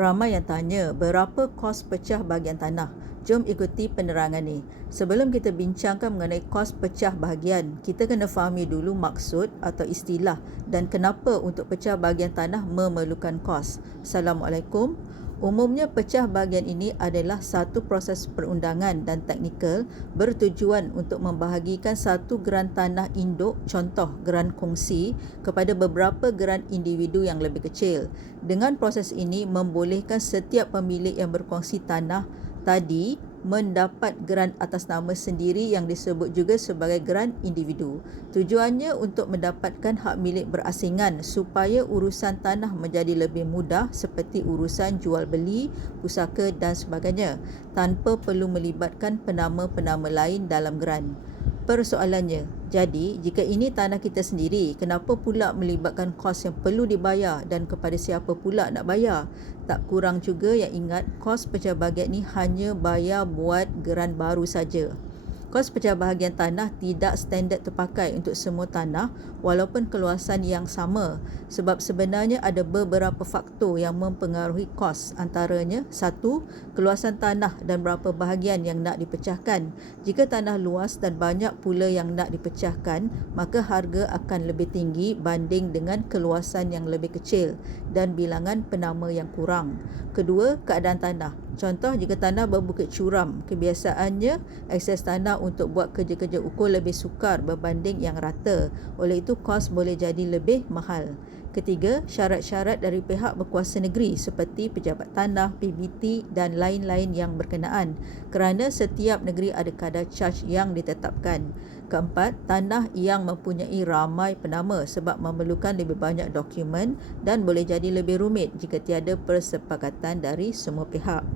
Ramai yang tanya berapa kos pecah bahagian tanah. Jom ikuti penerangan ni. Sebelum kita bincangkan mengenai kos pecah bahagian, kita kena fahami dulu maksud atau istilah dan kenapa untuk pecah bahagian tanah memerlukan kos. Assalamualaikum. Umumnya pecah bahagian ini adalah satu proses perundangan dan teknikal bertujuan untuk membahagikan satu geran tanah induk, contoh geran kongsi, kepada beberapa geran individu yang lebih kecil. Dengan proses ini membolehkan setiap pemilik yang berkongsi tanah tadi mendapat geran atas nama sendiri yang disebut juga sebagai geran individu. Tujuannya untuk mendapatkan hak milik berasingan supaya urusan tanah menjadi lebih mudah seperti urusan jual beli, pusaka dan sebagainya tanpa perlu melibatkan penama-penama lain dalam geran. Persoalannya, jadi jika ini tanah kita sendiri, kenapa pula melibatkan kos yang perlu dibayar dan kepada siapa pula nak bayar? Tak kurang juga yang ingat kos pecah bahagian ni hanya bayar buat geran baru saja. Kos pecah bahagian tanah tidak standard terpakai untuk semua tanah walaupun keluasan yang sama, sebab sebenarnya ada beberapa faktor yang mempengaruhi kos, antaranya 1. Keluasan tanah dan berapa bahagian yang nak dipecahkan. Jika tanah luas dan banyak pula yang nak dipecahkan, maka harga akan lebih tinggi banding dengan keluasan yang lebih kecil dan bilangan penama yang kurang. Kedua, keadaan tanah. Contoh, jika tanah berbukit curam, kebiasaannya akses tanah untuk buat kerja-kerja ukur lebih sukar berbanding yang rata. Oleh itu, kos boleh jadi lebih mahal. Ketiga, syarat-syarat dari pihak berkuasa negeri seperti pejabat tanah, PBT dan lain-lain yang berkenaan, kerana setiap negeri ada kadar caj yang ditetapkan. Keempat, tanah yang mempunyai ramai penama sebab memerlukan lebih banyak dokumen dan boleh jadi lebih rumit jika tiada persepakatan dari semua pihak.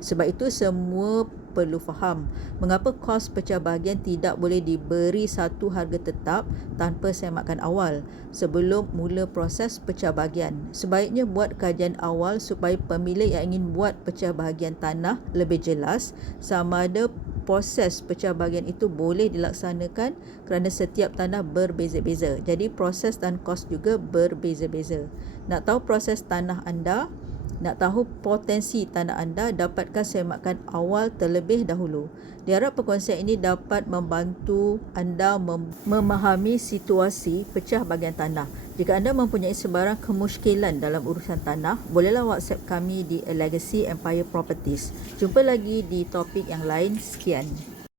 Sebab itu semua perlu faham mengapa kos pecah bahagian tidak boleh diberi satu harga tetap tanpa semakan awal sebelum mula proses pecah bahagian. Sebaiknya buat kajian awal supaya pemilik yang ingin buat pecah bahagian tanah lebih jelas sama ada proses pecah bahagian itu boleh dilaksanakan kerana setiap tanah berbeza-beza. Jadi proses dan kos juga berbeza-beza. Nak tahu proses tanah anda? Nak tahu potensi tanah anda, dapatkan semakan awal terlebih dahulu. Diharap perkongsian ini dapat membantu anda memahami situasi pecah bahagian tanah. Jika anda mempunyai sebarang kemusykilan dalam urusan tanah, bolehlah WhatsApp kami di Legacy Empire Properties. Jumpa lagi di topik yang lain. Sekian.